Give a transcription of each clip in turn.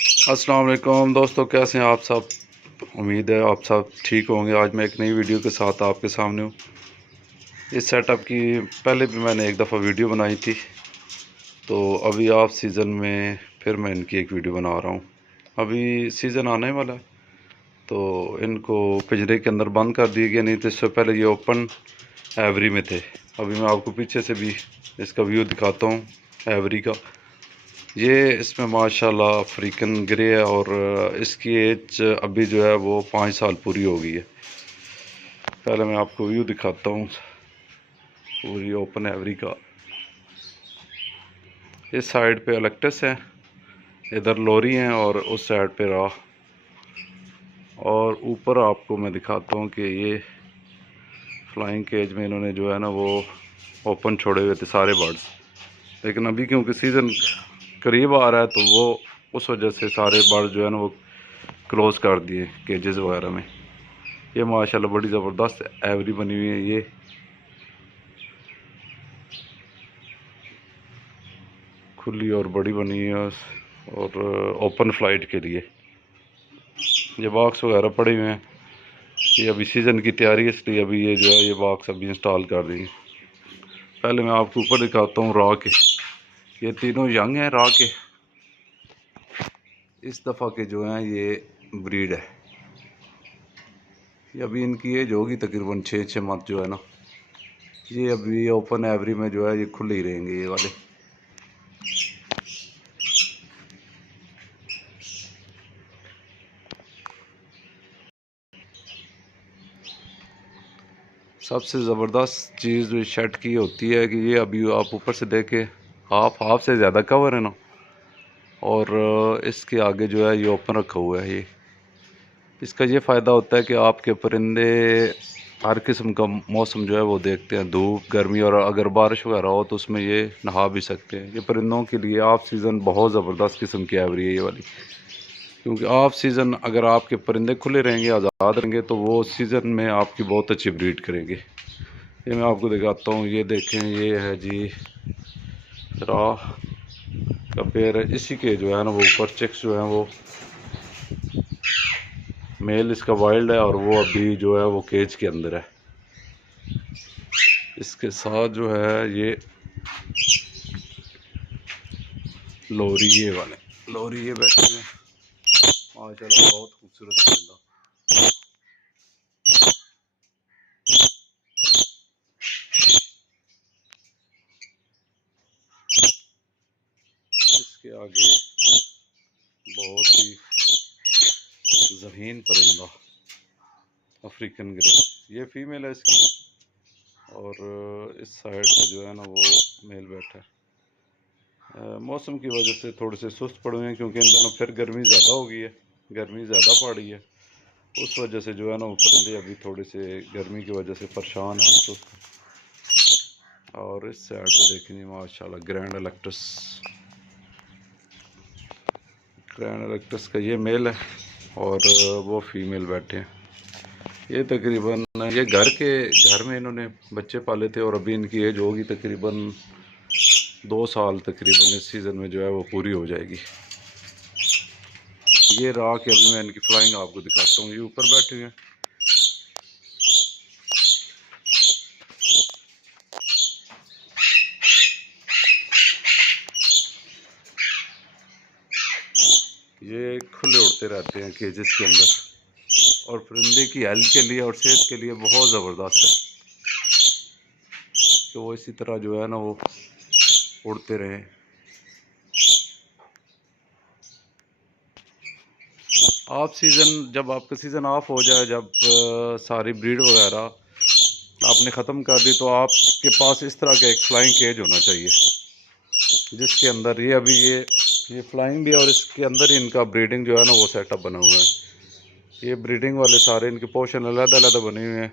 अस्सलाम वालेकुम दोस्तों, कैसे हैं आप सब। उम्मीद है आप सब ठीक होंगे। आज मैं एक नई वीडियो के साथ आपके सामने हूँ। इस सेटअप की पहले भी मैंने एक दफ़ा वीडियो बनाई थी, तो अभी ऑफ सीज़न में फिर मैं इनकी एक वीडियो बना रहा हूँ। अभी सीज़न आने वाला है, तो इनको पिंजरे के अंदर बंद कर दिए गया, नहीं तो इससे पहले ये ओपन एवरी में थे। अभी मैं आपको पीछे से भी इसका व्यू दिखाता हूँ एवरी का। ये इसमें माशाल्लाह अफ्रीकन ग्रे है और इसकी एज अभी जो है वो 5 साल पूरी हो गई है। पहले मैं आपको व्यू दिखाता हूँ पूरी ओपन एवरी का। इस साइड पे अलेक्टस है, इधर लोरी हैं और उस साइड पे रॉ। और ऊपर आपको मैं दिखाता हूँ कि ये फ्लाइंग केज में इन्होंने जो है ना वो ओपन छोड़े हुए थे सारे बर्ड्स, लेकिन अभी क्योंकि सीज़न करीब आ रहा है तो वो उस वजह से सारे बर्ड जो है ना वो क्लोज़ कर दिए केजेस वगैरह में। ये माशाल्लाह बड़ी ज़बरदस्त एवरी बनी हुई है। ये खुली और बड़ी बनी हुई है और ओपन फ्लाइट के लिए। ये बॉक्स वगैरह पड़े हुए हैं, ये अभी सीज़न की तैयारी है, इसलिए अभी ये जो है ये बॉक्स अभी इंस्टॉल कर देंगे। पहले मैं आपको ऊपर दिखाता हूँ रॉ के। ये तीनों यंग हैं रॉ के। इस दफ़ा के जो हैं ये ब्रीड है। ये अभी इनकी एज होगी तकरीबन 6 मंथ जो है ना। ये अभी ओपन एवरी में जो है ये खुले ही रहेंगे ये वाले। सबसे ज़बरदस्त चीज़ जो शर्ट की होती है कि ये अभी आप ऊपर से देखें हाफ से ज़्यादा कवर है ना, और इसके आगे जो है ये ओपन रखा हुआ है। ये इसका ये फ़ायदा होता है कि आपके परिंदे हर किस्म का मौसम जो है वो देखते हैं, धूप गर्मी, और अगर बारिश वगैरह हो तो उसमें ये नहा भी सकते हैं। ये परिंदों के लिए ऑफ सीज़न बहुत ज़बरदस्त किस्म की एवरी है ये वाली, क्योंकि ऑफ सीज़न अगर आपके परिंदे खुले रहेंगे, आज़ाद रहेंगे, तो वो सीज़न में आपकी बहुत अच्छी ब्रीड करेंगे। ये मैं आपको दिखाता हूँ। ये देखें, ये है जी राह का पेड़ है। इसी के जो है ना वो ऊपर चिक्स जो है वो मेल इसका वाइल्ड है और वो अभी जो है वो केज के अंदर है। इसके साथ जो है ये लोरी, ये वाले लोरी ये बैठे हैं माशाल्लाह, बहुत खूबसूरत परिंदा। इसके आगे बहुत ही ज़हीन परिंदा अफ्रीकन ग्रे, ये फीमेल है इसकी, और इस साइड पे जो है ना वो मेल बैठा है। मौसम की वजह से थोड़े से सुस्त पड़े हुए हैं, क्योंकि इन दिनों फिर गर्मी ज़्यादा हो गई है, गर्मी ज़्यादा पड़ रही है। उस वजह से जो है ना वो परिंदे अभी थोड़े से गर्मी की वजह से परेशान है, सुस्त। और इस साइड पे देखेंगे माशाल्लाह ग्रैंड इलेक्ट्रस, ग्रैंड इलेक्ट्रस का ये मेल है और वो फीमेल बैठे हैं। ये तकरीबन ये घर में इन्होंने बच्चे पाले थे और अभी इनकी एज होगी तकरीबन 2 साल, तकरीबन इस सीज़न में जो है वो पूरी हो जाएगी। ये रहा कि अभी मैं इनकी फ्लाइंग आपको दिखाता हूँ। ये ऊपर बैठे हैं। ये खुले उड़ते रहते हैं केजेस के अंदर, और परिंदे की हेल्थ के लिए और सेहत के लिए बहुत ज़बरदस्त है कि वो इसी तरह जो है ना वो उड़ते रहें। ऑफ सीज़न, जब आपका सीज़न ऑफ हो जाए, जब सारी ब्रीड वगैरह आपने ख़त्म कर दी, तो आपके पास इस तरह का एक फ्लाइंग केज होना चाहिए, जिसके अंदर ये अभी ये फ्लाइंग भी है और इसके अंदर ही इनका ब्रीडिंग जो है ना वो सेटअप बना हुआ है। ये ब्रीडिंग वाले सारे इनके पोर्शन अलग अलग बने हुए हैं।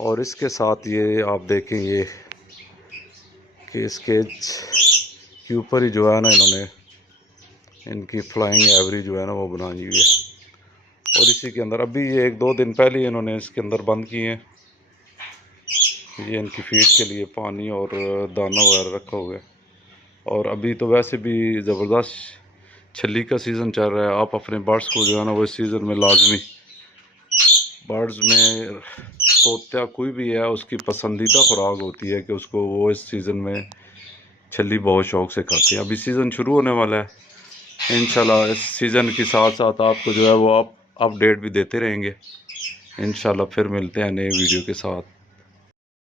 और इसके साथ ये आप देखें ये कि इस केज के ऊपर ही जो है ना इन्होंने इनकी फ्लाइंग एवरी जो है ना वो बनाई हुई है। और इसी के अंदर अभी ये 1-2 दिन पहले इन्होंने इसके अंदर बंद किए हैं। ये इनकी फीड के लिए पानी और दाना वगैरह रखा हुआ है। और अभी तो वैसे भी ज़बरदस्त छली का सीज़न चल रहा है, आप अपने बर्ड्स को जो है ना वो इस सीज़न में लाजमी, बर्ड्स में तोता कोई भी है उसकी पसंदीदा खुराक होती है कि उसको वो इस सीज़न में छली बहुत शौक़ से खाते हैं। अभी सीज़न शुरू होने वाला है, इंशाल्लाह इस सीज़न के साथ साथ आपको जो है वो आप अपडेट भी देते रहेंगे। इंशाल्लाह फिर मिलते हैं नए वीडियो के साथ।